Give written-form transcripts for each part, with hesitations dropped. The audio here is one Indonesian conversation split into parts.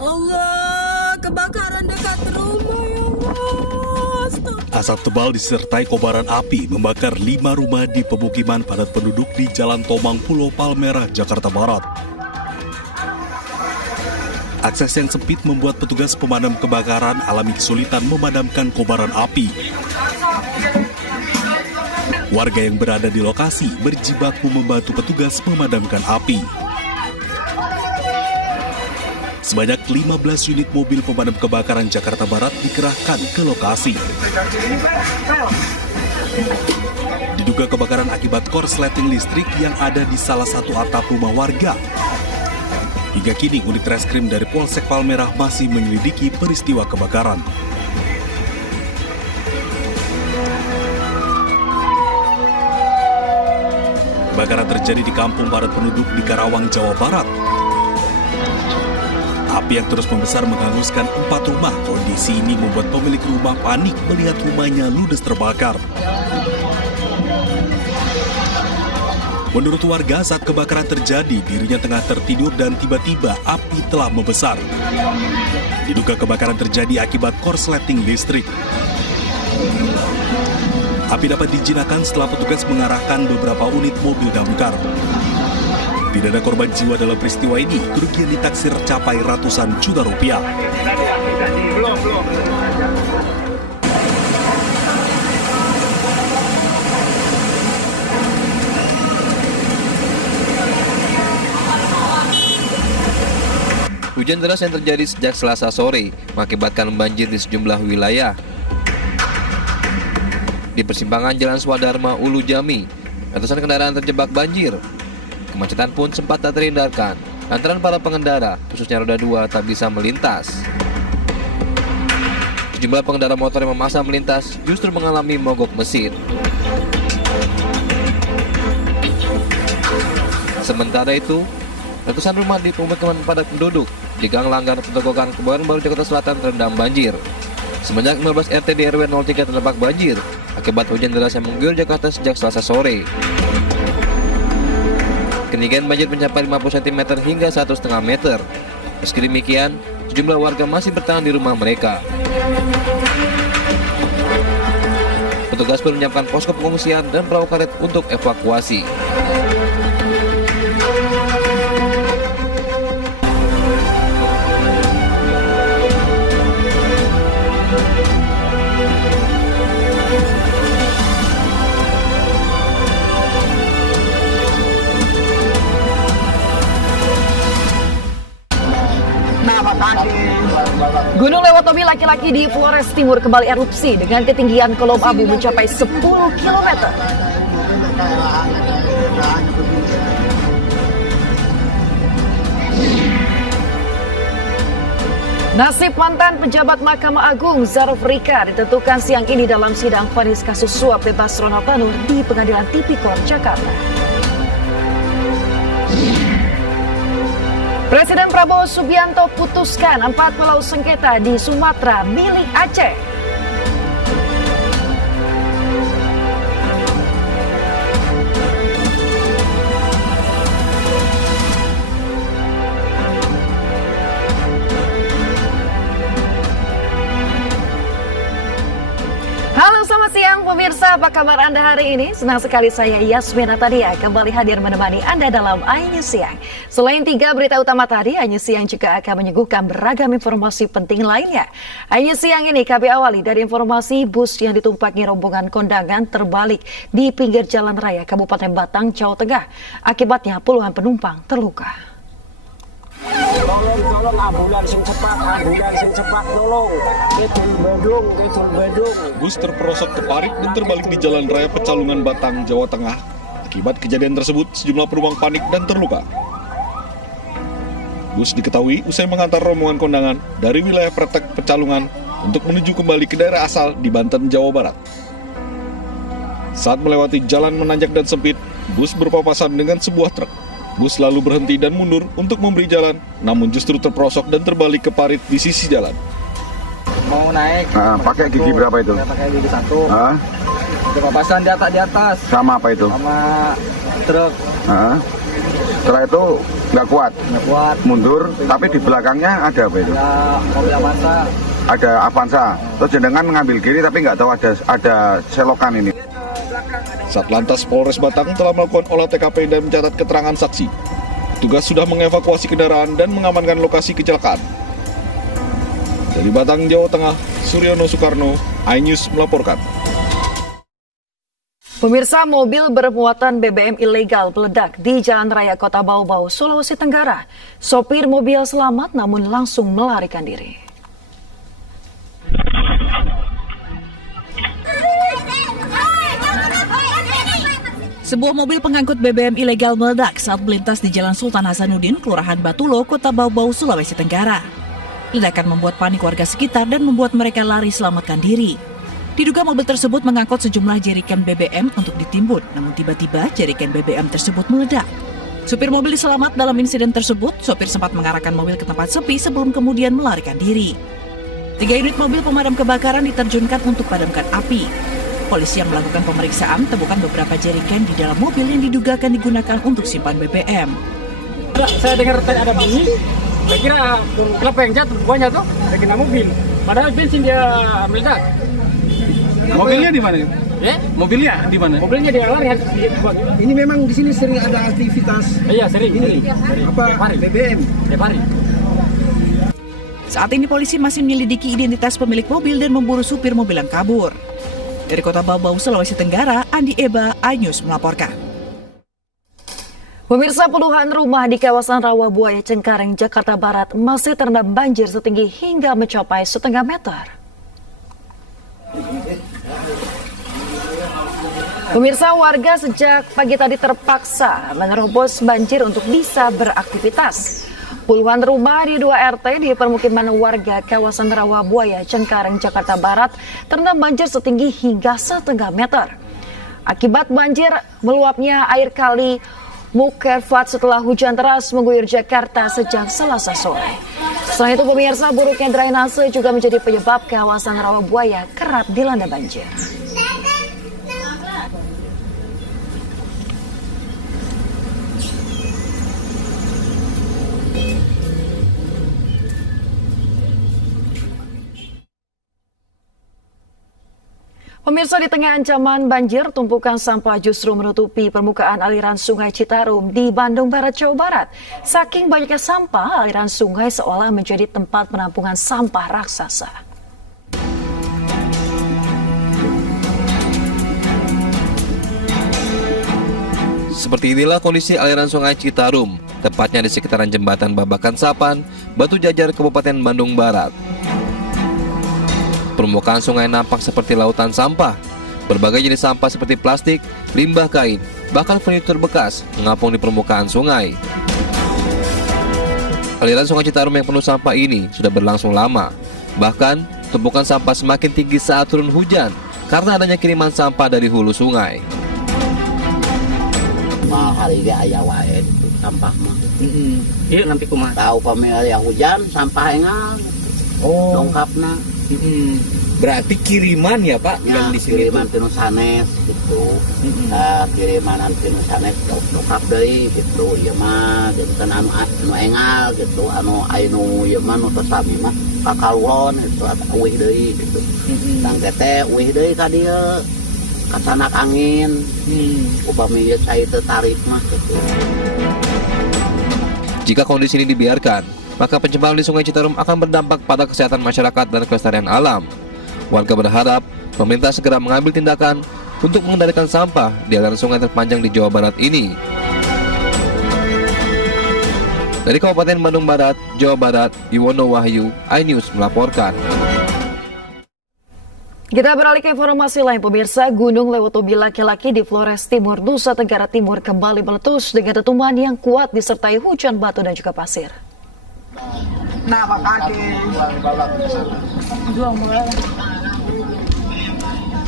Allah, kebakaran dekat rumah ya Allah. Asap tebal disertai kobaran api membakar 5 rumah di pemukiman padat penduduk di Jalan Tomang, Pulau Palmerah, Jakarta Barat. Akses yang sempit membuat petugas pemadam kebakaran alami kesulitan memadamkan kobaran api. Warga yang berada di lokasi berjibaku membantu petugas memadamkan api. Sebanyak 15 unit mobil pemadam kebakaran Jakarta Barat dikerahkan ke lokasi. Diduga kebakaran akibat korsleting listrik yang ada di salah satu atap rumah warga. Hingga kini unit reskrim dari Polsek Palmerah masih menyelidiki peristiwa kebakaran. Kebakaran terjadi di kampung padat penduduk di Karawang, Jawa Barat. Api yang terus membesar menghanguskan 4 rumah. Kondisi ini membuat pemilik rumah panik melihat rumahnya ludes terbakar. Menurut warga, saat kebakaran terjadi, dirinya tengah tertidur dan tiba-tiba api telah membesar. Diduga kebakaran terjadi akibat korsleting listrik. Api dapat dijinakan setelah petugas mengarahkan beberapa unit mobil damkar. Tidak ada korban jiwa dalam peristiwa ini, kerugian ditaksir capai ratusan juta rupiah. Hujan deras yang terjadi sejak Selasa sore mengakibatkan banjir di sejumlah wilayah. Di persimpangan Jalan Swadharma Ulu Jami, ratusan kendaraan terjebak banjir. Kemacetan pun sempat tak terhindarkan, lantaran para pengendara, khususnya roda 2, tak bisa melintas. Sejumlah pengendara motor yang memaksa melintas justru mengalami mogok mesin. Sementara itu, ratusan rumah di pemukiman padat penduduk di Gang Langgar, Petogokan, Kebayoran Baru, Jakarta Selatan terendam banjir. Sebanyak 15 RT di RW 03 terdampak banjir akibat hujan deras yang mengguyur Jakarta sejak Selasa sore. Ketinggian banjir mencapai 50 cm hingga 1,5 meter. Meski demikian, sejumlah warga masih bertahan di rumah mereka. Petugas pun menyiapkan posko pengungsian dan perahu karet untuk evakuasi. Gunung Lewotomi laki-laki di Flores Timur kembali erupsi dengan ketinggian kolom abu mencapai 10 km. Nasib mantan pejabat Mahkamah Agung Zaruf Rika ditentukan siang ini dalam sidang vonis kasus suap bebas Ronald Tanur di Pengadilan Tipikor, Jakarta. Presiden Prabowo Subianto putuskan 4 pulau sengketa di Sumatera milik Aceh. Halo, selamat siang pemirsa, apa kabar Anda hari ini? Senang sekali saya Yasmin Atadia kembali hadir menemani Anda dalam iNews Siang. Selain 3 berita utama tadi, iNews Siang juga akan menyuguhkan beragam informasi penting lainnya. iNews Siang ini kami awali dari informasi bus yang ditumpangi rombongan kondangan terbalik di pinggir jalan raya Kabupaten Batang, Jawa Tengah. Akibatnya puluhan penumpang terluka. Tolong ambulans sing cepat tolong. Kidul Bandung. Bus terperosok ke parit dan terbalik di Jalan Raya Pecalungan, Batang, Jawa Tengah. Akibat kejadian tersebut, sejumlah penumpang panik dan terluka. Bus diketahui usai mengantar rombongan kondangan dari wilayah Pretek Pecalungan untuk menuju kembali ke daerah asal di Banten, Jawa Barat. Saat melewati jalan menanjak dan sempit, bus berpapasan dengan sebuah truk. Bus lalu berhenti dan mundur untuk memberi jalan, namun justru terperosok dan terbalik ke parit di sisi jalan. Mau naik. Pakai gigi berapa itu? Pakai gigi 1. Berpapasan di atas. Sama apa itu? Sama truk. Setelah itu nggak kuat, mundur, tapi di belakangnya ada apa itu? Mobil Avanza. Ada Avanza. Terus jenengan mengambil kiri tapi nggak tahu ada selokan ini. Satlantas Polres Batang telah melakukan olah TKP dan mencatat keterangan saksi. Tugas sudah mengevakuasi kendaraan dan mengamankan lokasi kecelakaan. Dari Batang, Jawa Tengah, Suryono Soekarno, iNews melaporkan. Pemirsa, mobil bermuatan BBM ilegal meledak di Jalan Raya Kota Bau-Bau, Sulawesi Tenggara. Sopir mobil selamat namun langsung melarikan diri. Sebuah mobil pengangkut BBM ilegal meledak saat melintas di Jalan Sultan Hasanuddin, Kelurahan Batulo, Kota Bau-Bau, Sulawesi Tenggara. Ledakan membuat panik warga sekitar dan membuat mereka lari selamatkan diri. Diduga mobil tersebut mengangkut sejumlah jerigen BBM untuk ditimbun, namun tiba-tiba jerigen BBM tersebut meledak. Supir mobil diselamat dalam insiden tersebut. Sopir sempat mengarahkan mobil ke tempat sepi sebelum kemudian melarikan diri. 3 unit mobil pemadam kebakaran diterjunkan untuk padamkan api. Polisi yang melakukan pemeriksaan temukan beberapa jerigen di dalam mobil yang diduga akan digunakan untuk simpan BBM. Saya dengar tadi ada bunyi, saya kira kelapa yang jatuh buahnya tuh kena mobil. Padahal bensin dia meledak. Mobilnya di mana? Ya? Mobilnya di mana? Mobilnya dia lari. Ini memang di sini sering ada aktivitas. Iya, sering. Ini Apa? BBM. Tiap hari. Saat ini polisi masih menyelidiki identitas pemilik mobil dan memburu supir mobil yang kabur. Dari Kota Bau-Bau, Sulawesi Tenggara, Andi Eba, iNews melaporkan. Pemirsa, puluhan rumah di kawasan Rawabuaya, Cengkareng, Jakarta Barat masih terendam banjir setinggi hingga mencapai 1,5 meter. Pemirsa, warga sejak pagi tadi terpaksa menerobos banjir untuk bisa beraktivitas. Puluhan rumah di 2 RT di permukiman warga kawasan Rawabuaya, Cengkareng, Jakarta Barat terendam banjir setinggi hingga 1,5 meter. Akibat banjir meluapnya air kali Mukervat setelah hujan deras mengguyur Jakarta sejak Selasa sore. Selain itu, pemirsa, buruknya drainase juga menjadi penyebab kawasan Rawabuaya kerap dilanda banjir. Pemirsa, di tengah ancaman banjir, tumpukan sampah justru menutupi permukaan aliran Sungai Citarum di Bandung Barat, Jawa Barat. Saking banyaknya sampah, aliran sungai seolah menjadi tempat penampungan sampah raksasa. Seperti inilah kondisi aliran Sungai Citarum, tepatnya di sekitaran jembatan Babakan Sapan, Batu Jajar, Kabupaten Bandung Barat. Permukaan sungai nampak seperti lautan sampah. Berbagai jenis sampah seperti plastik, limbah kain, bahkan furnitur bekas mengapung di permukaan sungai. Aliran Sungai Citarum yang penuh sampah ini sudah berlangsung lama. Bahkan, tumpukan sampah semakin tinggi saat turun hujan karena adanya kiriman sampah dari hulu sungai. Hari ini ayah wae sampah mah. Iya, nanti kumaha. Tahu pamela hujan sampah engal. Oh. Dongkapna. Berarti kiriman ya Pak Ya, yang di sini kiriman tinu sanes gitu. Kiriman tinu sanes dongkap deui gitu. Ieu mah jeung anu engal gitu, anu anu ieu mah nu sami mah kakalon itu euih deui gitu. Tang teh euih deui ka dieu. Kasanak angin. Upami ieu cai teu tarik mah gitu. Jika kondisi ini dibiarkan, maka pencemaran di Sungai Citarum akan berdampak pada kesehatan masyarakat dan kelestarian alam. Warga berharap pemerintah segera mengambil tindakan untuk mengendalikan sampah di aliran sungai terpanjang di Jawa Barat ini. Dari Kabupaten Bandung Barat, Jawa Barat, Yuwono Wahyu, iNews melaporkan. Kita beralih ke informasi lain, pemirsa. Gunung Lewotobi laki-laki di Flores Timur, Nusa Tenggara Timur kembali meletus dengan tetuman yang kuat disertai hujan batu dan juga pasir. Nah, Pak Kaki. Jual mulai.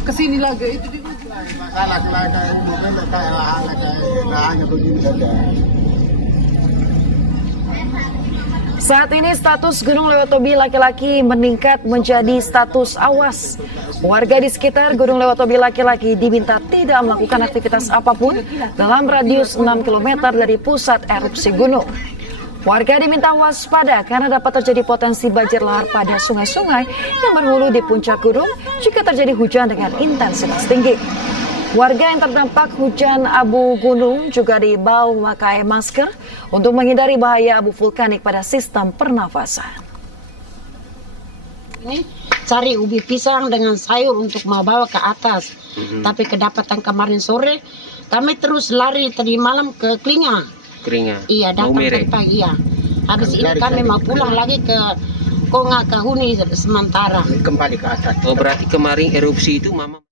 Kesini lagi itu di masalah kayak udah kayak hanya begini saja. Saat ini status Gunung Lewotobi laki-laki meningkat menjadi status awas. Warga di sekitar Gunung Lewotobi laki-laki diminta tidak melakukan aktivitas apapun dalam radius 6 km dari pusat erupsi gunung. Warga diminta waspada karena dapat terjadi potensi banjir lahar pada sungai-sungai yang berhulu di puncak gunung jika terjadi hujan dengan intensitas tinggi. Warga yang terdampak hujan abu gunung juga diimbau memakai masker untuk menghindari bahaya abu vulkanik pada sistem pernafasan. Ini cari ubi pisang dengan sayur untuk mau bawa ke atas. Tapi kedapatan kemarin sore, kami terus lari tadi malam ke Klinga. Iya, datang pagi ya. Habis ini kami mau pulang lagi ke Konga Kahuni sementara. Kembali ke atas. Oh, berarti kemarin erupsi itu Mama.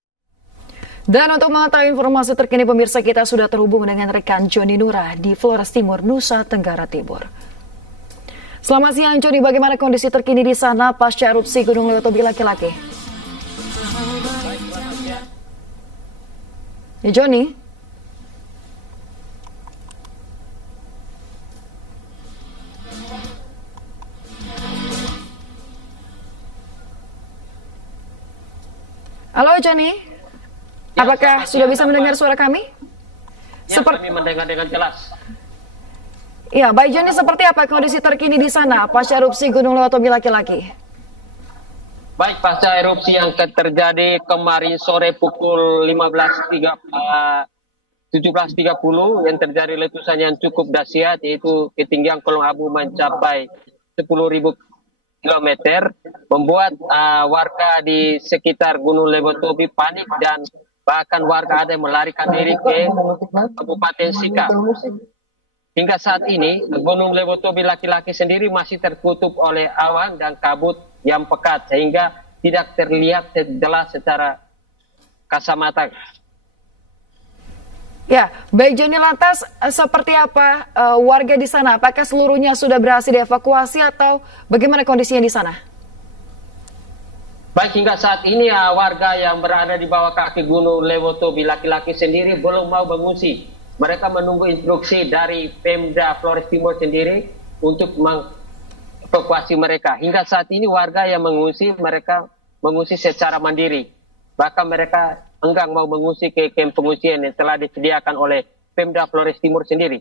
Dan untuk mengetahui informasi terkini pemirsa, kita sudah terhubung dengan rekan Joni Nura di Flores Timur, Nusa Tenggara Timur. Selamat siang Joni, bagaimana kondisi terkini di sana pasca erupsi Gunung Lewotobi laki-laki? Ya Joni? Halo Joni? Apakah sudah bisa mendengar suara kami? Ya, kami mendengar dengan jelas. Ya, baik Joni, seperti apa kondisi terkini di sana pasca erupsi Gunung Lewotobi laki-laki? Baik, pasca erupsi yang terjadi kemarin sore pukul 17.30 yang terjadi letusan yang cukup dahsyat, yaitu ketinggian kolom abu mencapai 10.000 km, membuat warga di sekitar Gunung Lewotobi panik dan bahkan warga ada yang melarikan diri ke Kabupaten Sika. Hingga saat ini, Gunung Lewotobi laki-laki sendiri masih tertutup oleh awan dan kabut yang pekat, sehingga tidak terlihat jelas secara kasat mata. Ya, baik Joni, lantas seperti apa warga di sana? Apakah seluruhnya sudah berhasil dievakuasi atau bagaimana kondisinya di sana? Baik, hingga saat ini warga yang berada di bawah kaki Gunung Lewotobi laki-laki sendiri belum mau mengungsi. Mereka menunggu instruksi dari Pemda Flores Timur sendiri untuk mengevakuasi mereka. Hingga saat ini warga yang mengungsi, mereka mengungsi secara mandiri. Bahkan mereka enggan mau mengungsi ke kamp pengungsian yang telah disediakan oleh Pemda Flores Timur sendiri.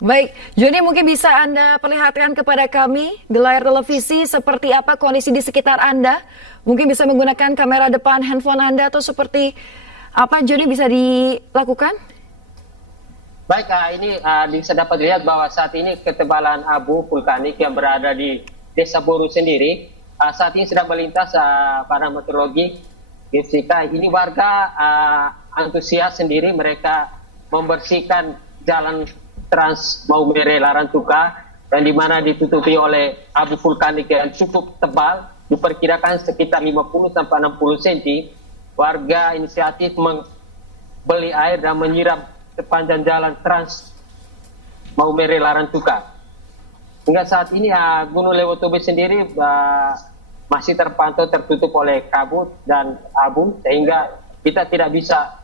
Baik, Joni, mungkin bisa Anda perlihatkan kepada kami di layar televisi seperti apa kondisi di sekitar Anda. Mungkin bisa menggunakan kamera depan handphone Anda atau seperti apa Joni bisa dilakukan? Baik, ini bisa dapat dilihat bahwa saat ini ketebalan abu vulkanik yang berada di Desa Boru sendiri saat ini sedang melintas para meteorologi fisika. Ini warga antusias sendiri, mereka membersihkan jalan Trans Maumere Larantuka dan di mana ditutupi oleh abu vulkanik yang cukup tebal, diperkirakan sekitar 50 sampai 60 cm. Warga inisiatif membeli air dan menyiram sepanjang jalan Trans Maumere Larantuka. Hingga saat ini Gunung Lewotobi sendiri masih terpantau tertutup oleh kabut dan abu, sehingga kita tidak bisa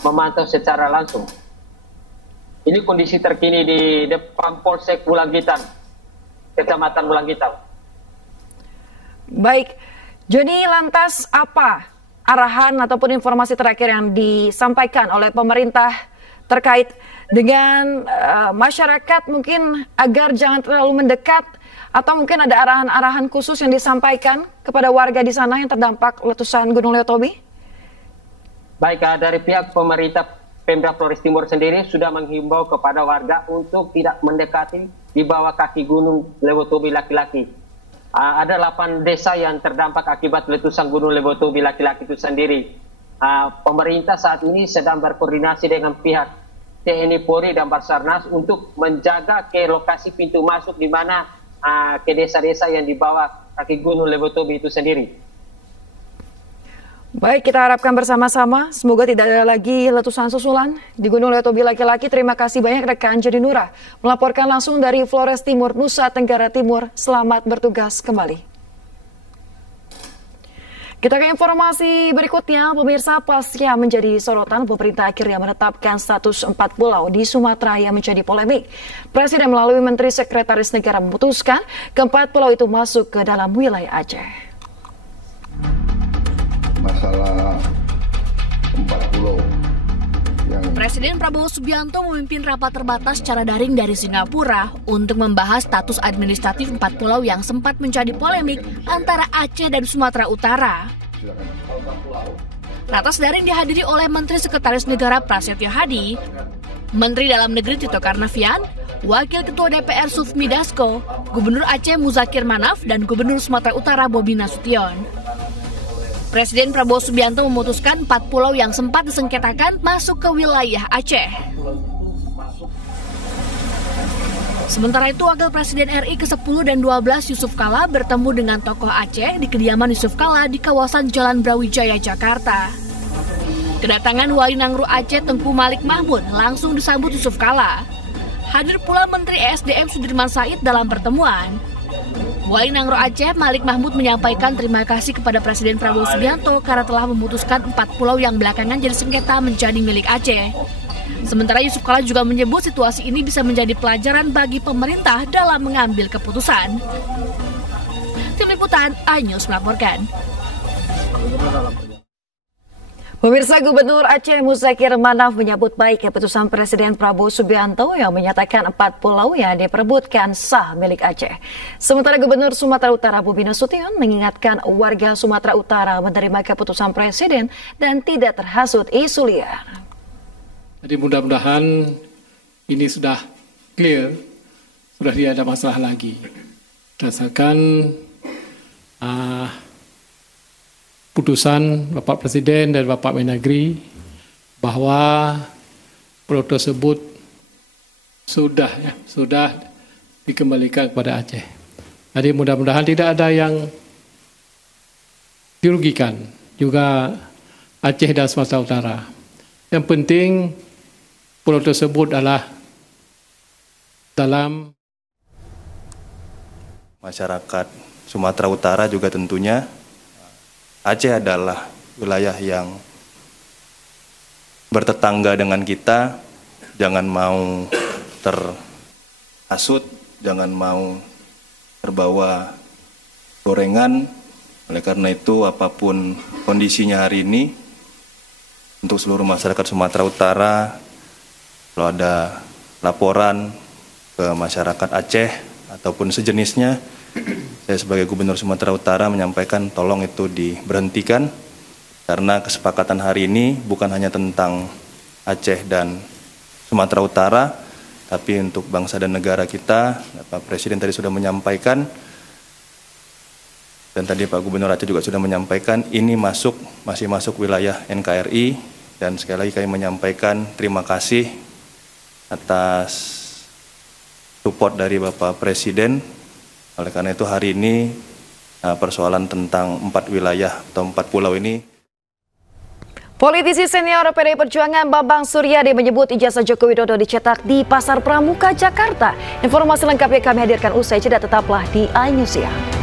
memantau secara langsung. Ini kondisi terkini di depan Polsek Ulanggitan, Kecamatan Ulanggitan. Baik, Joni, lantas apa arahan ataupun informasi terakhir yang disampaikan oleh pemerintah terkait dengan masyarakat mungkin agar jangan terlalu mendekat, atau mungkin ada arahan-arahan khusus yang disampaikan kepada warga di sana yang terdampak letusan Gunung Lewotobi? Baik, dari pihak pemerintah Pemda Flores Timur sendiri sudah menghimbau kepada warga untuk tidak mendekati di bawah kaki Gunung Lewotobi laki-laki. Ada 8 desa yang terdampak akibat letusan Gunung Lewotobi laki-laki itu sendiri. Pemerintah saat ini sedang berkoordinasi dengan pihak TNI Polri dan Basarnas untuk menjaga ke lokasi pintu masuk di mana ke desa-desa yang di bawah kaki Gunung Lewotobi itu sendiri. Baik, kita harapkan bersama-sama semoga tidak ada lagi letusan susulan di Gunung Lewotobi laki-laki. Terima kasih banyak rekan Joni Nura melaporkan langsung dari Flores Timur, Nusa Tenggara Timur. Selamat bertugas kembali. Kita ke informasi berikutnya, pemirsa, pasca menjadi sorotan, pemerintah akhirnya menetapkan status 4 pulau di Sumatera yang menjadi polemik. Presiden melalui Menteri Sekretaris Negara memutuskan keempat pulau itu masuk ke dalam wilayah Aceh. Masalah 4 pulau. Presiden Prabowo Subianto memimpin rapat terbatas secara daring dari Singapura untuk membahas status administratif 4 pulau yang sempat menjadi polemik antara Aceh dan Sumatera Utara. Ratas daring dihadiri oleh Menteri Sekretaris Negara Prasetyo Hadi, Menteri Dalam Negeri Tito Karnavian, Wakil Ketua DPR Sufmi Dasko, Gubernur Aceh Muzakir Manaf, dan Gubernur Sumatera Utara Bobi Nasution. Presiden Prabowo Subianto memutuskan 4 pulau yang sempat disengketakan masuk ke wilayah Aceh. Sementara itu, Wakil Presiden RI ke-10 dan 12 Yusuf Kala bertemu dengan tokoh Aceh di kediaman Yusuf Kala di kawasan Jalan Brawijaya, Jakarta. Kedatangan Wali Nangro Aceh Tengku Malik Mahmud langsung disambut Yusuf Kala. Hadir pula Menteri ESDM Sudirman Said dalam pertemuan. Wali Nangro Aceh Malik Mahmud menyampaikan terima kasih kepada Presiden Prabowo Subianto karena telah memutuskan 4 pulau yang belakangan jadi sengketa menjadi milik Aceh. Sementara Yusuf Kala juga menyebut situasi ini bisa menjadi pelajaran bagi pemerintah dalam mengambil keputusan. Tim Liputan iNews melaporkan. Pemirsa, Gubernur Aceh Muzakir Manaf menyambut baik keputusan Presiden Prabowo Subianto yang menyatakan 4 pulau yang diperebutkan sah milik Aceh. Sementara Gubernur Sumatera Utara Bobi Nasution mengingatkan warga Sumatera Utara menerima keputusan Presiden dan tidak terhasut isu liar. Jadi mudah-mudahan ini sudah clear, sudah tidak ada masalah lagi. Berdasarkan putusan Bapak Presiden dan Bapak Mendagri bahwa pulau tersebut sudah dikembalikan kepada Aceh. Jadi mudah-mudahan tidak ada yang dirugikan, juga Aceh dan Sumatera Utara. Yang penting pulau tersebut adalah dalam masyarakat Sumatera Utara, juga tentunya Aceh adalah wilayah yang bertetangga dengan kita. Jangan mau terhasut, jangan mau terbawa gorengan. Oleh karena itu, apapun kondisinya hari ini, untuk seluruh masyarakat Sumatera Utara, kalau ada laporan ke masyarakat Aceh ataupun sejenisnya, saya sebagai Gubernur Sumatera Utara menyampaikan tolong itu diberhentikan, karena kesepakatan hari ini bukan hanya tentang Aceh dan Sumatera Utara, tapi untuk bangsa dan negara kita. Pak Presiden tadi sudah menyampaikan, dan tadi Pak Gubernur Aceh juga sudah menyampaikan, ini masih masuk wilayah NKRI, dan sekali lagi kami menyampaikan terima kasih atas support dari Bapak Presiden. Oleh karena itu hari ini persoalan tentang 4 wilayah atau 4 pulau ini. Politisi senior PDI Perjuangan Bambang Suryadi menyebut ijazah Joko Widodo dicetak di Pasar Pramuka, Jakarta. Informasi lengkapnya kami hadirkan usai jeda, tetaplah di iNews Siang.